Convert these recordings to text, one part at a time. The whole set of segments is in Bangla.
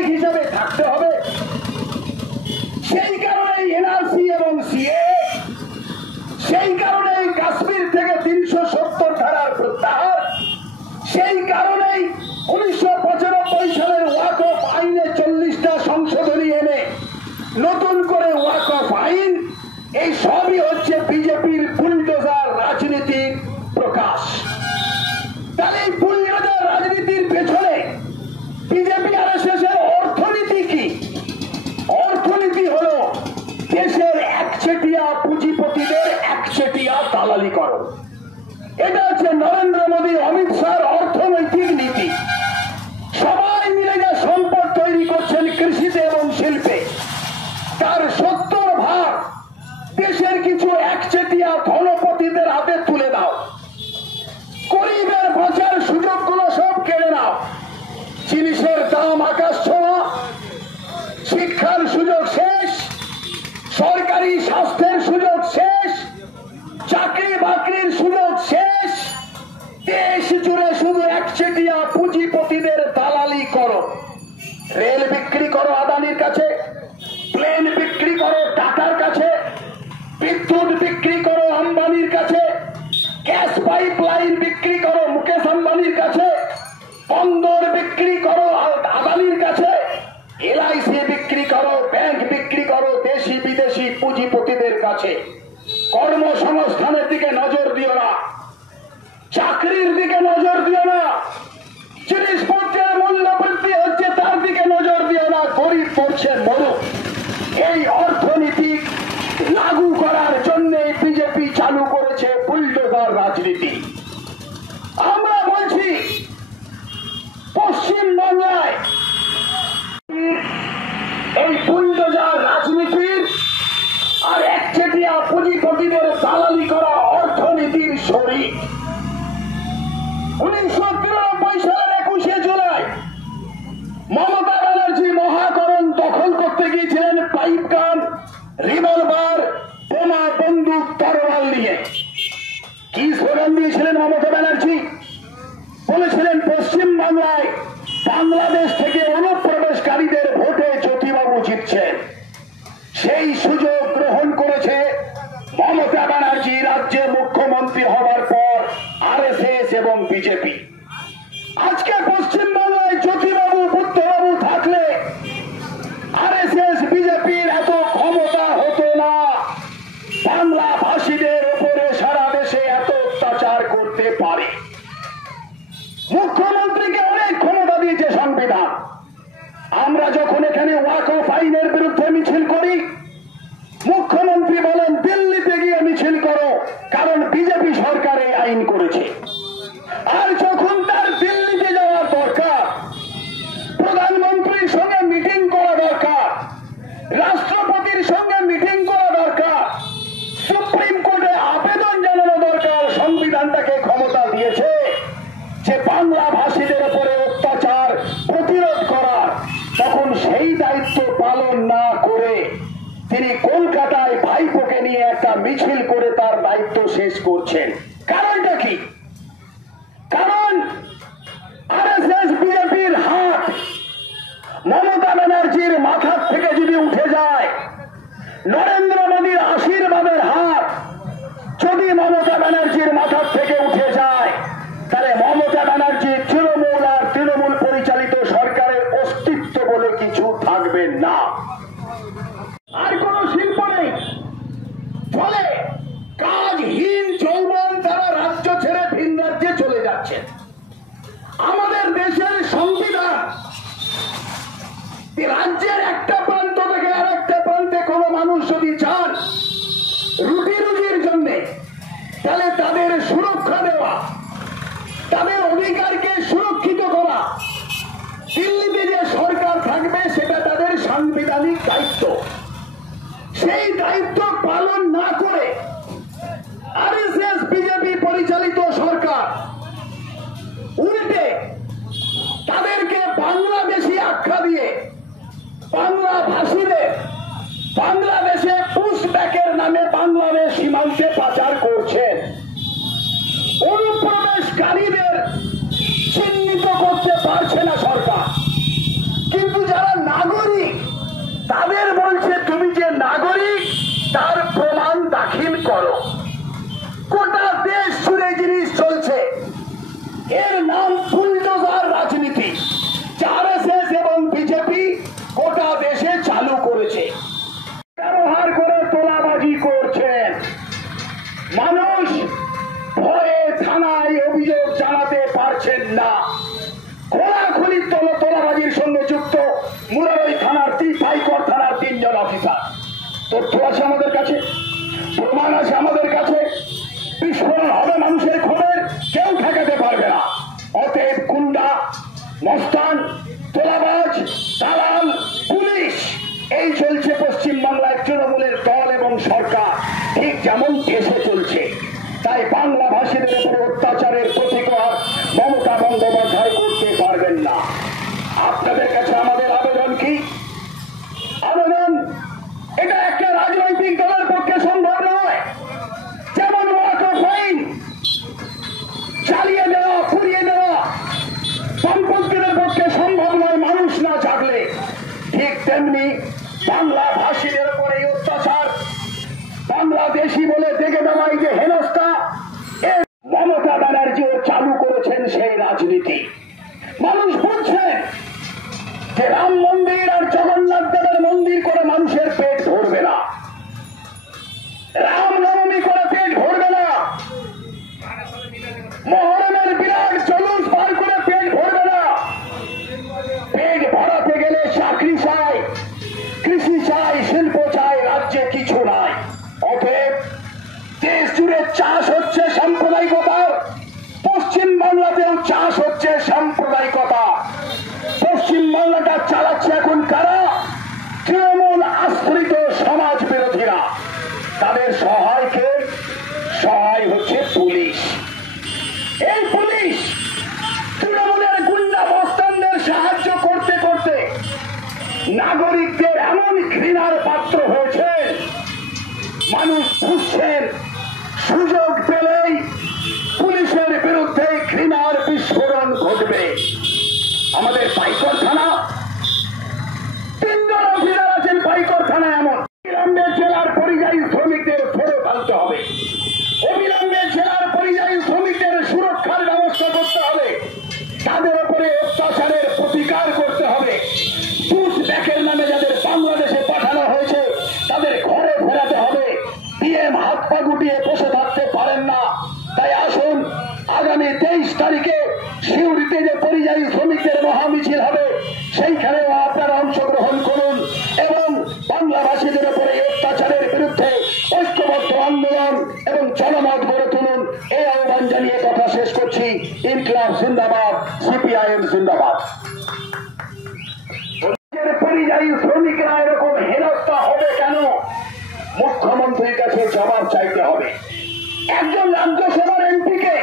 নাগরিক হিসেবে থাকতে হবে। সেই কারণেই এনআরসি এবং সিএ, সেই কারণেই কাশ্মীর থেকে 370 ধারার প্রত্যাহার, সেই কারণেই 1995 সালের ওয়াকফ আইনে 40টা সংশোধনী এনে নতুন করে ওয়াকফ আইন, এই সবই হচ্ছে বিজেপির বুলডোজার রাজনীতির প্রকাশ। তাহলে এই বুলডোজার রাজনীতির পেছনে বিজেপি আরএসএস এর অর্থনীতি কি? অর্থনীতি হলো দেশের একচেটিয়া পুঁজিপতিদের একচেটিয়া দালালিকরণ। এটা হচ্ছে নরেন্দ্র মোদী, অমিত শাহর অর্থনৈতিক নীতি। সবাই মিলে যা সম্পদ তৈরি করছেন কৃষিতে এবং শিল্পে, তার 70% দেশের কিছু একচেটিয়া ধনপতিদের হাতে তুলে দাও। গরিবের বাঁচার সুযোগগুলো সব কেড়ে নাও। জিনিসের দাম আকাশ ছোঁয়া, শিক্ষার সুযোগ শেষ, সরকারি স্বাস্থ্যের সুযোগ শেষ, চাকরি বাকরির সুযোগ শেষ। দেশ জুড়ে শুধু একচেটিয়া পুঁজিপতিদের দালালি করো। রেল বিক্রি করো আদানির কাছে, প্লেন বিক্রি করো টাটার কাছে, বিদ্যুৎ বিক্রি করো আম্বানির কাছে, গ্যাস পাইপলাইন বিক্রি করো মুকেশ আম্বানির কাছে, বন্দর বিক্রি করো আদানির কাছে, এলআইসি বিক্রি করো, ব্যাংক বিক্রি করো দেশি বিদেশি পুঁজিপতিদের কাছে। কর্মসংস্থানের দিকে নজর দিও না, চাকরির দিকে নজর দিও না, জিনিসপত্রের মূল্য বৃদ্ধি হচ্ছে তার দিকে নজর দিও না। গরিব পড়ছে মরুক। এই অর্থনীতি লাগু করার জন্য বিজেপি চালু করেছে বুলডোজার রাজনীতি। আমরা বলছি পশ্চিমবাংলায় এই বুলডোজার রাজনীতির আর একচেটিয়া পুঁজিপতিদের দালালি করা অর্থনীতির শরীর। 1993 সালের 21শে জুলাই মমতা ব্যানার্জি মহাকরণ দখল করতে গিয়েছিলেন পাইপ গান, রিভলভার, বোমা, বন্দুক, তরোয়াল নিয়ে। কি স্লোগান দিয়েছিলেন মমতা ব্যানার্জি? বলেছিলেন পশ্চিম বাংলায় বাংলাদেশ থেকে অনুপ্রবেশকারীদের ভোটে জ্যোতিবাবু জিতছেন। সেই সুযোগ গ্রহণ করেছে মমতা ব্যানার্জি রাজ্যে মুখ্যমন্ত্রী হওয়ার পর আরএসএস এবং বিজেপি। আজকে পশ্চিমবাংলায় জ্যোতিবাবু, বুদ্ধবাবু থাকলে আরএসএস বিজেপির এত ক্ষমতা হতো না। বাংলা ভাষীদের উপরে সারা দেশে এত অত্যাচার করতে পারে। মুখ্যমন্ত্রীকে অনেক ক্ষমতা দিয়েছে সংবিধান। আমরা যখন এখানে ওয়াকফ আইনের বিরুদ্ধে মিছিল করি, মুখ্যমন্ত্রী বলেন দিল্লিতে গিয়ে মিছিল করো, কারণ বিজেপি সরকার এই আইন করেছে। আর যখন তার দিল্লিতে যাওয়ার দরকার, প্রধানমন্ত্রীর সঙ্গে মিটিং করা দরকার, রাষ্ট্রপতির সঙ্গে মিটিং করা দরকার, সুপ্রিম কোর্টে আবেদন জানানো দরকার, সংবিধানটাকে ক্ষমতা দিয়েছে যে বাংলা ভাষীদের উপরে অত্যাচার প্রতিরোধ করার। তখন সেই দায়িত্ব পালন না করে তিনি কলকাতায় ভাইপোকে নিয়ে একটা মিছিল করে তার দায়িত্ব শেষ করছেন। কারণটা কি? কারণ আরএসএস বিজেপির হাত মমতা ব্যানার্জির মাথার থেকে যদি উঠে যায়, নরেন্দ্র মোদীর আশীর্বাদের হাত যদি মমতা ব্যানার্জির মাথার থেকে উঠে যায়, তাহলে মমতা ব্যানার্জি তৃণমূল আর তৃণমূল পরিচালিত সরকারের অস্তিত্ব বলে কিছু থাকবে না। আর কোন শিল্প নেই। ফলে কাজহীন যৌবন তারা রাজ্য ছেড়ে ভিন রাজ্যে চলে যাচ্ছে। আমাদের দেশের সংবিধান রাজ্যের একটা প্রান্ত থেকে আর একটা প্রান্তে কোন মানুষ যদি যান রুটি রুজির জন্য, তাহলে তাদের সুরক্ষা দেওয়া, তাদের অধিকারকে সুরক্ষিত করা, দিল্লিতে যে সরকার থাকবে সেটা তাদের সাংবিধানিক দায়িত্ব। সেই দায়িত্ব পালন না করে আরএসএস বিজেপি পরিচালিত সরকার উল্টে তাদেরকে বাংলাদেশি আখ্যা দিয়ে বাংলা ভাষীদের বাংলাদেশে পুশব্যাকের নামে বাংলাদেশ সীমান্তে পাচার করছেন। অনুপ্রবেশকারীদের চিহ্নিত করতে পারছে না সরকার, কিন্তু যারা নাগরিক তার প্রমাণ দাখিল করো। গোটা দেশ জুড়ে জিনিস চলছে, এর নাম বুলডোজার রাজনীতি, আরএসএস এবং বিজেপি গোটা দেশে চালু করেছে। ব্যবহার করে তোলাবাজি করছেন। মানুষ ভয়ে থানায় অভিযোগ জানাতে পারছেন না। খোলাখুলি তোলাবাজির সঙ্গে যুক্ত মুরারই থানার হাইকোর্ট থানার 3 জন অফিসার। তথ্য আছে আমাদের কাছে, প্রমাণ আছে আমাদের কাছে। বিস্ফোরণ হবে মানুষের ক্ষোভের, কেউ ঠেকাতে পারবে না। অতএব গুন্ডা, মস্তান, তোলাবাজ, দালাল, পুলিশ, এই চলছে পশ্চিমবাংলায় তৃণমূলের দল এবং সরকার, ঠিক যেমন দেশে চলছে। তাই বাংলা ভাষীদের উপর অত্যাচারের প্রতিকার মমতা বন্দ্যোপাধ্যায় করতে পারবেন না। আপনাদের কাছে আমাদের আবেদন কি? আবেদন, এটা একটা রাজনৈতিক দলের পক্ষে সম্ভব নয়। যেমন ওয়াকফ আইন চালিয়ে দেওয়া, পুড়িয়ে দেওয়া সম্পত্তিদের পক্ষে সম্ভব নয় মানুষ না জাগলে, ঠিক তেমনি বাংলা ভাষীদের উপর এই অত্যাচার, বাংলাদেশি বলে দেখে দেওয়াই যে হেনস্থা, মমতা ব্যানার্জিও চালু করেছেন সেই রাজনীতি। মানুষ বুঝছেন যে রাম মন্দির আর জগন্নাথ দেবের মন্দির করে মানুষের পেট ভরবে না, রামনবমী করে পেট ভরবে না, মহরমের বিরাট জলুস বার করে পেট ভরবে না। পেট ভরাতে গেলে চাকরি চাই, কৃষি চাই, শিল্প চাই, রাজ্যে কিছু নাই। অতএব দেশ জুড়ে চাষ হচ্ছে সাম্প্রদায়িকতার, পশ্চিম বাংলাতেও চাষ হচ্ছে সাম্প্রদায়িকতা। পশ্চিম বাংলাটা চালাচ্ছে এখন কারা? তৃণমূল আশ্রিত সমাজ বিরোধীরা। তাদের সহায়কে সহায় হচ্ছে পুলিশ। এই পুলিশ তৃণমূলের গুন্ডা মস্তানদের সাহায্য করতে করতে নাগরিকদের এমন ঘৃণার পাত্র হয়েছে, মানুষ বুঝছেন সুযোগ পেলেই পুলিশের বিরুদ্ধে ঘৃণার বিস্ফোরণ ঘটবে। আমাদের পাইকর থানা 3 জন অফিসার আছেন পাইকর থানা, এমন অবিলম্বে জেলার পরিযায়ী শ্রমিকদের ফেরত আনতে হবে, অবিলম্বে জেলার পরিযায়ী শ্রমিকদের সুরক্ষার ব্যবস্থা করতে হবে, তাদের উপরে অত্যাচারের প্রতিকার করতে হবে। পুশ ব্যাকের নামে যাদের বাংলাদেশে পাঠানো হয়েছে তাদের ঘরে ফেরাতে হবে। পিএম হাত পা গুটিয়ে বসে থাকতে পারেন না। তাই আসুন, আগামী 23 তারিখে সিউড়িতে যে পরিযায়ী শ্রমিকদের মহামিছিল হবে, সেইখানেও আপনারা অংশগ্রহণ করুন এবং বাংলাভাষীদের উপরে অত্যাচারের বিরুদ্ধে ঐক্যবদ্ধ আন্দোলন এবং জনমত গড়ে তুলুন। এই আহ্বান জানিয়ে কথা শেষ করছি। ইনকিলাব জিন্দাবাদ, সিপিআইএম জিন্দাবাদ। পরিযায়ী শ্রমিকরা এরকম হেনস্থা হবে কেন? মুখ্যমন্ত্রীর কাছে জবাব চাইতে হবে। একজন রাজ্যসভার এমপিকে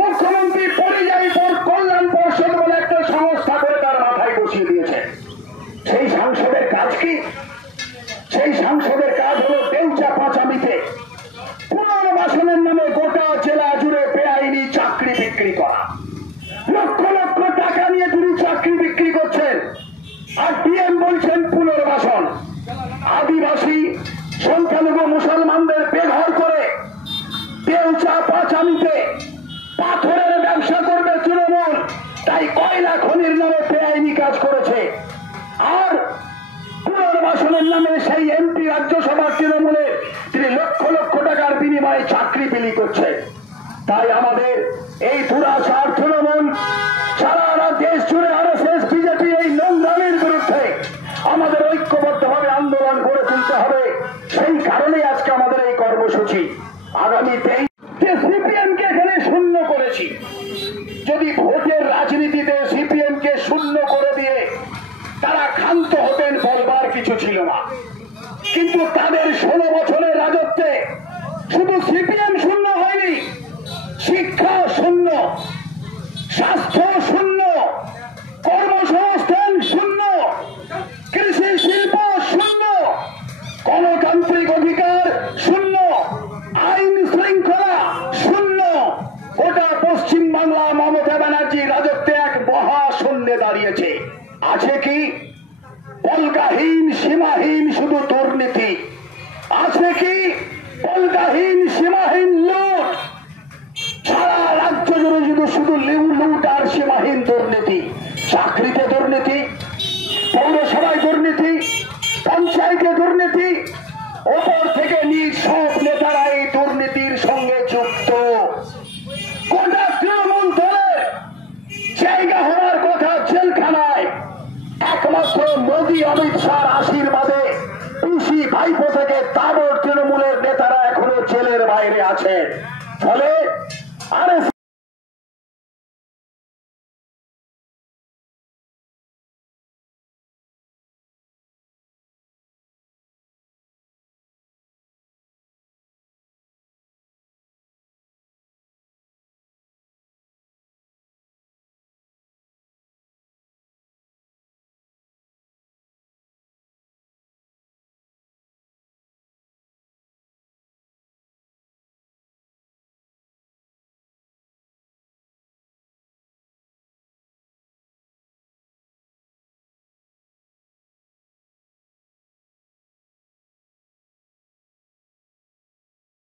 মুখ্যমন্ত্রী পরিযায়ী কল্যাণ পর্ষদ বলে একটা সংস্থা করে তার মাথায় বসিয়ে দিয়েছে। সেই সাংসদের কাজ কি? সেই সাংসদের কাজ হলো দেউচা পাচামিতে পুনর্বাসনের নামে গোটা জেলা জুড়ে বেআইনি চাকরি বিক্রি করা। লক্ষ লক্ষ টাকা নিয়ে তিনি চাকরি বিক্রি করছেন, আর ডিএম বলছেন পুনর্বাসন। আদিবাসী সংখ্যালঘু মুসলমানদের বেঘর করে দেউচা পাচামিতে পাথরের ব্যবসা করবে তৃণমূল, তাই কয়লা খনির নামে বেআইনি কাজ করেছে। আর পুনর্বাসনের নামে সেই এমপি রাজ্যসভার তৃণমূলে তিনি লক্ষ লক্ষ টাকার বিনিময়ে চাকরি বিলি করছে। তাই আমাদের এই দুরাচার তৃণমূল সারা দেশ জুড়ে আরএসএস বিজেপি এই নোংরামির বিরুদ্ধে আমাদের ঐক্যবদ্ধভাবে আন্দোলন গড়ে তুলতে হবে। সেই কারণে আজকে আমাদের এই কর্মসূচি। আগামী 23 সিপিএম কে এখানে শূন্য করেছি। যদি ভোটের রাজনীতিতে সিপিএম কে শূন্য করে দিয়ে তারা ক্ষান্ত হতেন বলবার কিছু ছিল না, কিন্তু তাদের 16 বছরের রাজত্বে শুধু সিপিএম শূন্য হয়নি, শিক্ষা শূন্য, স্বাস্থ্য শূন্য, কর্মসংস্থান শূন্য, কৃষি শিল্প শূন্য, গণতান্ত্রিক অধিকার শূন্য, আইন শৃঙ্খলা শূন্য। গোটা পশ্চিম বাংলা মমতা ব্যানার্জি রাজত্বে এক মহাশূন্যে দাঁড়িয়েছে। আছে কি? কলকাহীন সীমাহীন শুধু দুর্নীতি, আছে কি কলকাহীন সীমাহীন লুট। সারা রাজ্য জুড়ে যদি শুধু লুট আর সীমাহীন দুর্নীতি, চাকরিতে দুর্নীতি, পৌরসভায় দুর্নীতি, পঞ্চায়েতে দুর্নীতি, ওপর থেকে নিজ সব নেতারা এই দুর্নীতির সঙ্গে যুক্ত। গোটা তৃণমূল দলের জায়গা হওয়ার কথা জেলখানায়, একমাত্র মোদী অমিত শাহর আশীর্বাদে পিসি ভাইপো থেকে তাবড় তৃণমূলের নেতারা এখনো জেলের বাইরে আছে। ফলে